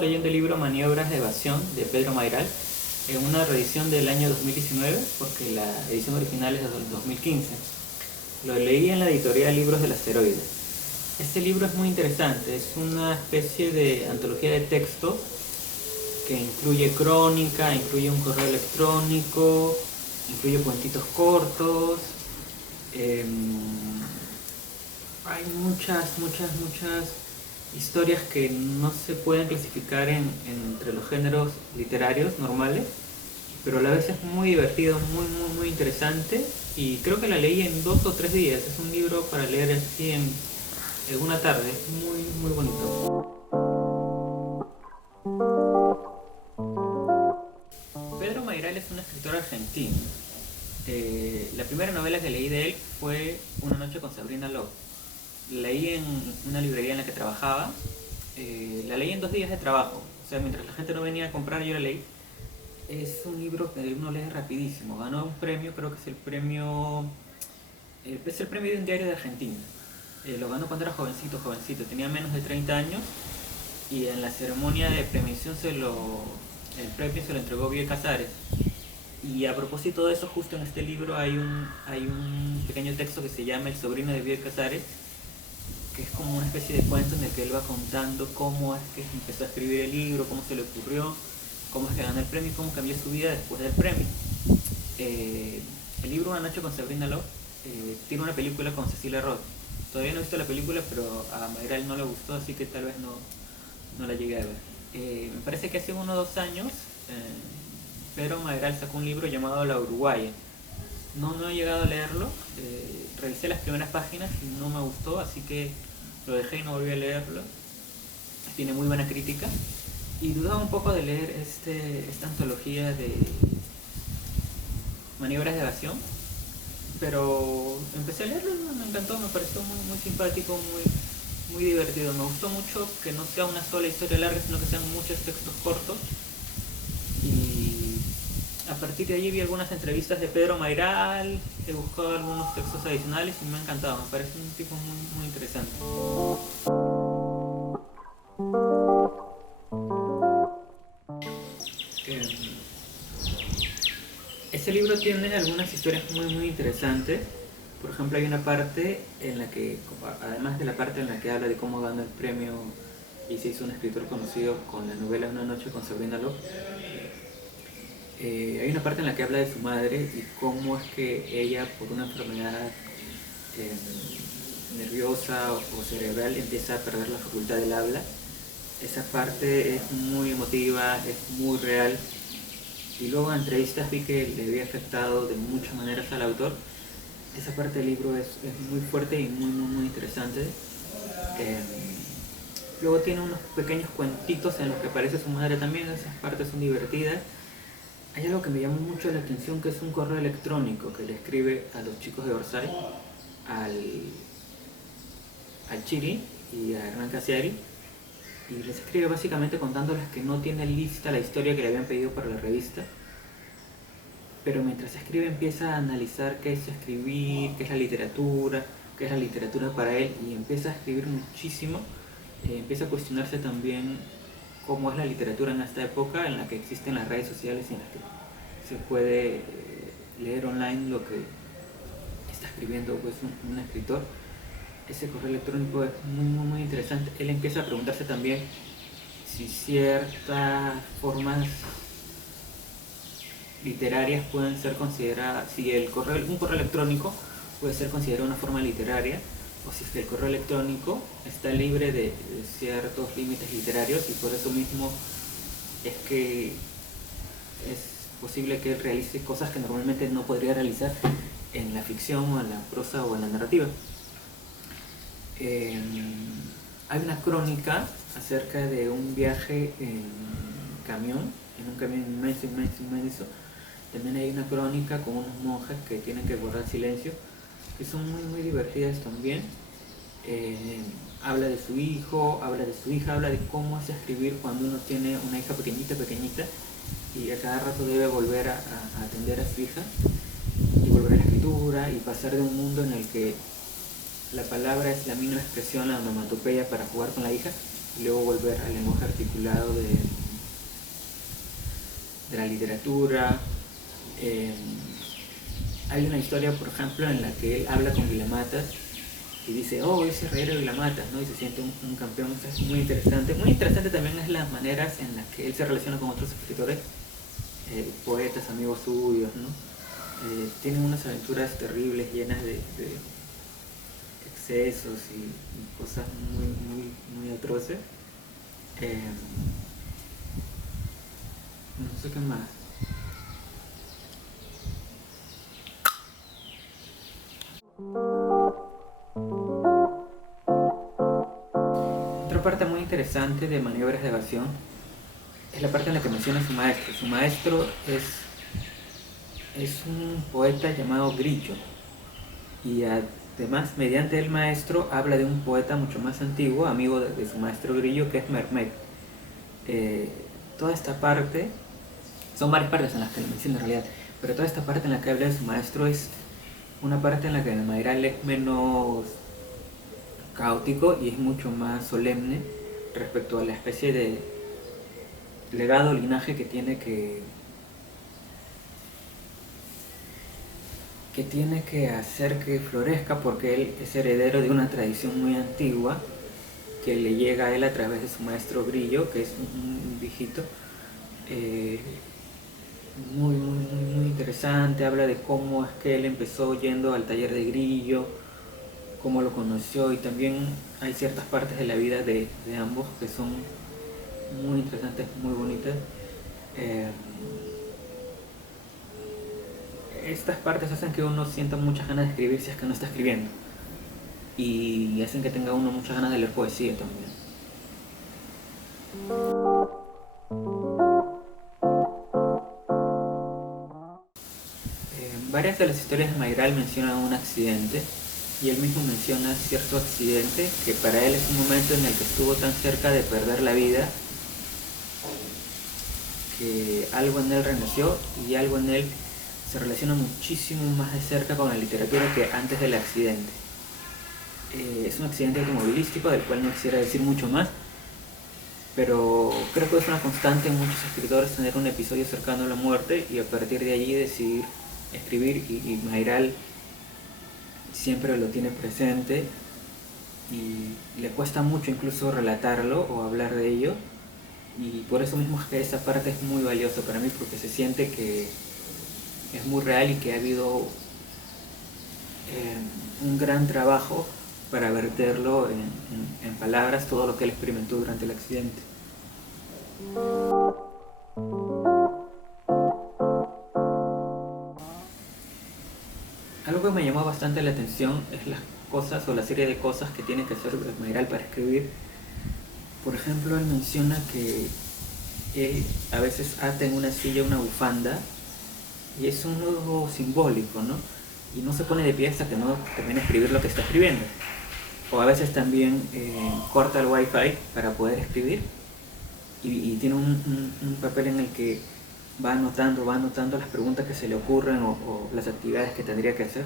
estado leyendo el libro Maniobras de evasión de Pedro Mayral en una reedición del año 2019, porque la edición original es del 2015. Lo leí en la editorial Libros del Asteroide. Este libro es muy interesante, es una especie de antología de texto que incluye crónica, incluye un correo electrónico, incluye cuentitos cortos. Hay muchas historias que no se pueden clasificar entre los géneros literarios normales, pero a la vez es muy divertido, muy interesante, y creo que la leí en 2 o 3 días. Es un libro para leer así en una tarde, muy bonito. Pedro Mayral es un escritor argentino. La primera novela que leí de él fue Una noche con Sabrina Love. La leí en una librería en la que trabajaba. La leí en 2 días de trabajo, o sea, mientras la gente no venía a comprar, yo la leí. Es un libro que uno lee rapidísimo. Ganó un premio, creo que es el premio de un diario de Argentina. Lo ganó cuando era jovencito, tenía menos de 30 años, y en la ceremonia de premiación el premio se lo entregó Bioy Casares. Y a propósito de eso, justo en este libro hay un pequeño texto que se llama El sobrino de Bioy Casares, que es como una especie de cuento en el que él va contando cómo es que empezó a escribir el libro, cómo se le ocurrió, cómo es que ganó el premio y cómo cambió su vida después del premio. El libro Una noche con Sabrina Love tiene una película con Cecilia Roth. Todavía no he visto la película, pero a Mayral no le gustó, así que tal vez no la llegué a ver. Me parece que hace 1 o 2 años Pedro Mayral sacó un libro llamado La Uruguaya. No he llegado a leerlo, revisé las primeras páginas y no me gustó, así que lo dejé y no volví a leerlo. Tiene muy buena crítica, y dudaba un poco de leer esta antología de maniobras de evasión, pero empecé a leerlo y me encantó, me pareció muy simpático, muy divertido. Me gustó mucho que no sea una sola historia larga, sino que sean muchos textos cortos. Y a partir de allí vi algunas entrevistas de Pedro Mayral, he buscado algunos textos adicionales y me ha encantado, me parece un tipo muy interesante. Este libro tiene algunas historias muy interesantes. Por ejemplo, hay una parte en la que, además de la parte en la que habla de cómo ganó el premio y se hizo un escritor conocido con la novela Una noche con Sabrina Love, hay una parte en la que habla de su madre y cómo es que ella, por una enfermedad nerviosa o cerebral, empieza a perder la facultad del habla. Esa parte es muy emotiva, es muy real, y luego en entrevistas vi que le había afectado de muchas maneras al autor. Esa parte del libro es muy fuerte y muy interesante. Luego tiene unos pequeños cuentitos en los que aparece su madre también, esas partes son divertidas. Hay algo que me llamó mucho la atención, que es un correo electrónico que le escribe a los chicos de Orsay, al Chiri y a Hernán Casiari, y les escribe básicamente contándoles que no tiene lista la historia que le habían pedido para la revista, pero mientras escribe empieza a analizar qué es escribir, qué es la literatura para él, y empieza a escribir muchísimo. Empieza a cuestionarse también cómo es la literatura en esta época en la que existen las redes sociales y en las que se puede leer online lo que está escribiendo pues, un escritor. Ese correo electrónico es muy interesante. Él empieza a preguntarse también si ciertas formas literarias pueden ser consideradas, si un correo electrónico puede ser considerado una forma literaria, o si el correo electrónico está libre de ciertos límites literarios, y por eso mismo es que es posible que él realice cosas que normalmente no podría realizar en la ficción o en la prosa o en la narrativa. Hay una crónica acerca de un viaje en un camión inmenso. También hay una crónica con unos monjes que tienen que guardar silencio, que son muy divertidas también. Habla de su hijo, habla de su hija, habla de cómo es escribir cuando uno tiene una hija pequeñita, y a cada rato debe volver a atender a su hija y volver a la escritura y pasar de un mundo en el que la palabra es la mínima expresión, la onomatopeya para jugar con la hija, y luego volver al lenguaje articulado de la literatura. Hay una historia, por ejemplo, en la que él habla con Vilamatas y dice, oh, ese rey era Vilamatas, ¿no? Y se siente un campeón. Eso es muy interesante. Muy interesante también es las maneras en las que él se relaciona con otros escritores, poetas, amigos suyos, ¿no? Tienen unas aventuras terribles, llenas de excesos y cosas muy atroces. No sé qué más. Otra parte muy interesante de Maniobras de Evasión es la parte en la que menciona a su maestro. Su maestro es un poeta llamado Grillo, y además mediante el maestro habla de un poeta mucho más antiguo, amigo de su maestro Grillo, que es Mermet. Toda esta parte, son varias partes en las que lo menciona en realidad, pero toda esta parte en la que habla de su maestro es una parte en la que Mayral es menos caótico y es mucho más solemne respecto a la especie de legado, linaje que tiene que hacer que florezca, porque él es heredero de una tradición muy antigua que le llega a él a través de su maestro Grillo, que es un viejito muy interesante. Habla de cómo es que él empezó yendo al taller de Grillo, cómo lo conoció, y también hay ciertas partes de la vida de ambos que son muy interesantes, muy bonitas. Estas partes hacen que uno sienta muchas ganas de escribir si es que no está escribiendo, y hacen que tenga uno muchas ganas de leer poesía también. Varias de las historias de Mayral mencionan un accidente, y él mismo menciona cierto accidente que para él es un momento en el que estuvo tan cerca de perder la vida que algo en él renació, y algo en él se relaciona muchísimo más de cerca con la literatura que antes del accidente. Es un accidente automovilístico del cual no quisiera decir mucho más, pero creo que es una constante en muchos escritores tener un episodio cercano a la muerte y a partir de allí decidir escribir, y Mayral siempre lo tiene presente y le cuesta mucho incluso relatarlo o hablar de ello, y por eso mismo es que esa parte es muy valiosa para mí, porque se siente que es muy real y que ha habido un gran trabajo para verterlo en palabras, todo lo que él experimentó durante el accidente. Algo que me llamó bastante la atención es las cosas o la serie de cosas que tiene que hacer Mayral para escribir. Por ejemplo, él menciona que él a veces ata en una silla una bufanda, y es un nudo simbólico, ¿no? Y no se pone de pie hasta que no termine de escribir lo que está escribiendo. O a veces también corta el wifi para poder escribir, y tiene un papel en el que va anotando las preguntas que se le ocurren o las actividades que tendría que hacer.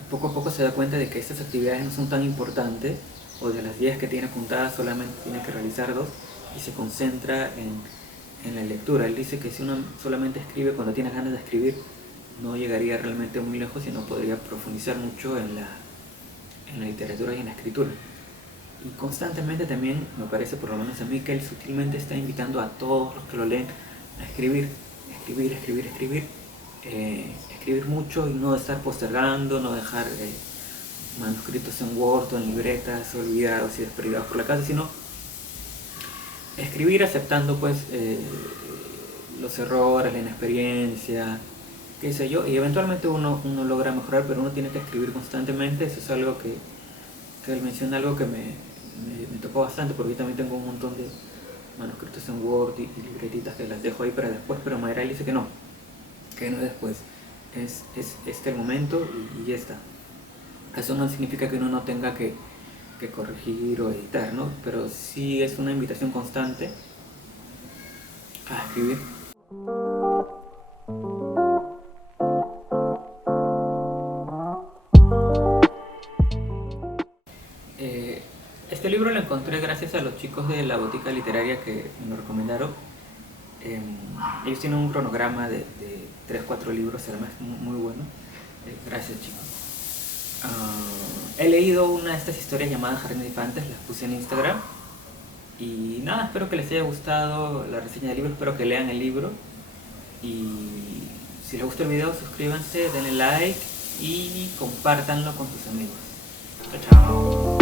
Y poco a poco se da cuenta de que estas actividades no son tan importantes, o de las 10 que tiene apuntadas solamente tiene que realizar 2, y se concentra en la lectura. Él dice que si uno solamente escribe cuando tiene ganas de escribir, no llegaría realmente muy lejos y no podría profundizar mucho en la literatura y en la escritura. Y constantemente también me parece, por lo menos a mí, que él sutilmente está invitando a todos los que lo leen a escribir, escribir mucho, y no estar postergando, no dejar manuscritos en Word o en libretas olvidados y desperdigados por la casa, sino escribir aceptando pues los errores, la inexperiencia, qué sé yo, y eventualmente uno logra mejorar, pero uno tiene que escribir constantemente. Eso es algo que él menciona, algo que me tocó bastante, porque yo también tengo un montón de manuscritos en Word y libretitas que las dejo ahí para después, pero Mayral dice que no es después, es este el momento y ya está. Eso no significa que uno no tenga que corregir o editar, ¿no? Pero sí es una invitación constante a escribir. Este libro lo encontré gracias a los chicos de la botica literaria que me lo recomendaron. Ellos tienen un cronograma de 3-4 libros, además muy bueno. Gracias, chicos. He leído una de estas historias llamadas Jardín de Infantes, las puse en Instagram. Y nada, espero que les haya gustado la reseña del libro, espero que lean el libro. Y si les gustó el video, suscríbanse, denle like y compártanlo con sus amigos. Chao, chao.